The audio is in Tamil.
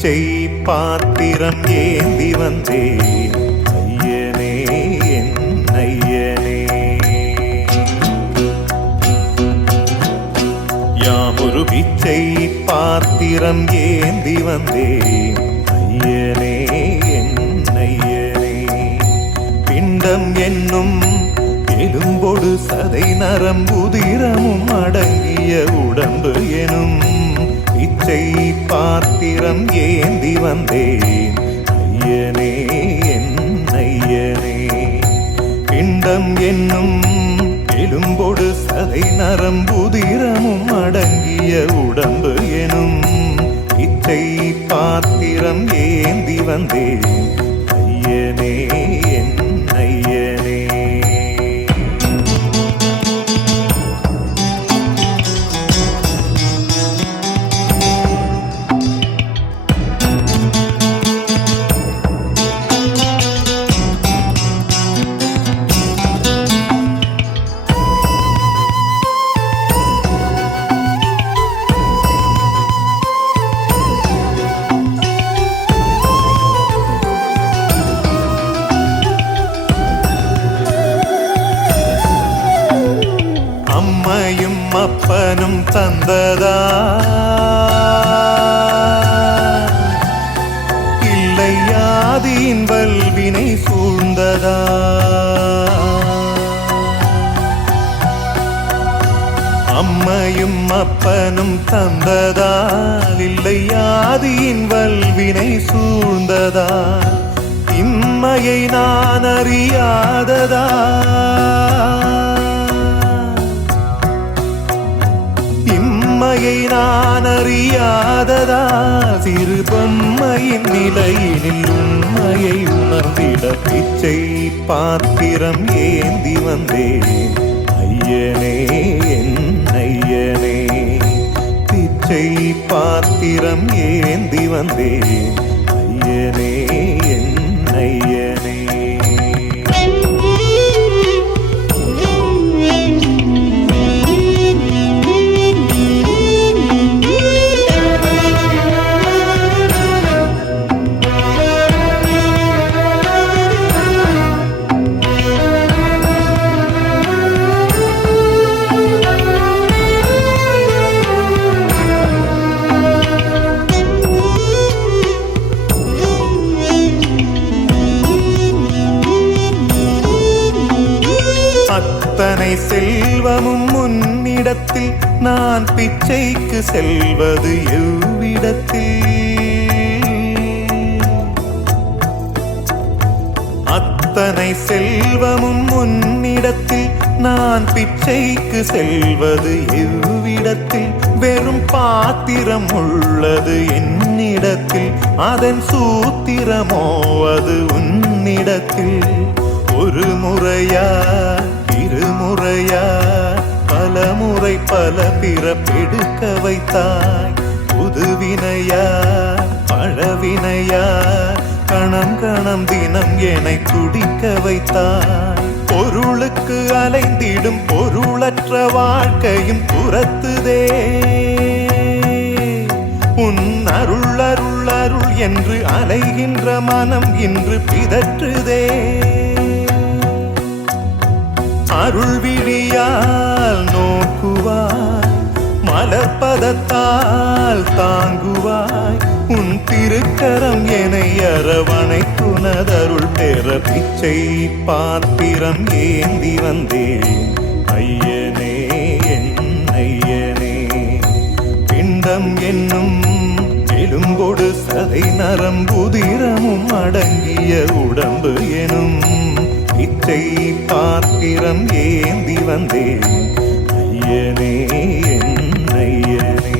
பிச்சை பாத்திரம் ஏந்தி வந்தேன் ஐயனே என் ஐயனே. யாமொரு பிச்சை பாத்திரம் ஏந்தி வந்தேன் ஐயனே என் ஐயனே. பிண்டம் என்னும் எலும்பொடு சதை நரம்புதிரமும் அடங்கிய உடம்பு எனும் பிச்சை பாத்திரம் ஏந்தி வந்தேன் ஐயனே என் ஐயனே. பிண்டம் என்னும் எலும்பொடு சதை நரம்புதிரமும் அடங்கிய உடம்பு எனும் பிச்சை பாத்திரம் ஏந்தி வந்தேன் ஐயனே என் ஐயனே. அம்மையும் அப்பனும் தந்ததா இல்லை ஆதியின் வல்வினை சூழ்ந்ததா. அம்மையும் அப்பனும் தந்ததா இல்லை ஆதியின் வல்வினை சூழ்ந்ததா. இம்மையை நான் அறியாததா உண்மையை நான் அறியாததா. சிறு பொம்மையின் நிலையினில் உண்மையை உணர்ந்திட பிச்சை பாத்திரம் ஏந்தி வந்தேன் ஐயனே என் ஐயனே. பிச்சை பாத்திரம் ஏந்தி வந்தேன் ஐயனே என் ஐயனே. அத்தனை செல்வமும் முன்னிடத்தில் நான் பிச்சைக்கு செல்வது எவ்விடத்தில். அத்தனை செல்வமும் முன்னிடத்தில் நான் பிச்சைக்கு செல்வது எவ்விடத்தில். வெறும் பாத்திரம் உள்ளது என்னிடத்தில், அதன் சூத்திரமோ அது உன்னிடத்தில். ஒரு முறையா இருமுறையா பல முறை பல பிறப்பெடுக்க வைத்தாய். புதுவினையா பழவினையா கணம் கணம் தினம் என்னை துடிக்க வைத்தாய். பொருளுக்கு அலைந்திடும் பொருளற்ற வாழ்க்கையும் துரத்துதே. உன் அருள் அருள் அருள் என்று அலைகின்ற மனம் இன்று பிதற்றுதே. அருள் விழியால் நோக்குவாய், மலர்பதத்தால் தாங்குவாய். உன் திருக்கரம் என்னை அரவணைத்துனதருள் பெற பிச்சை பாத்திரம் ஏந்தி வந்தேன் ஐயனே என் ஐயனே. பிண்டம் என்னும் எலும்பொடு சதை நரம்புதிரமும் அடங்கிய உடம்பு எனும் பிச்சை பாத்திரம் ஏந்தி வந்தேன் ஐயனே என் ஐயனே.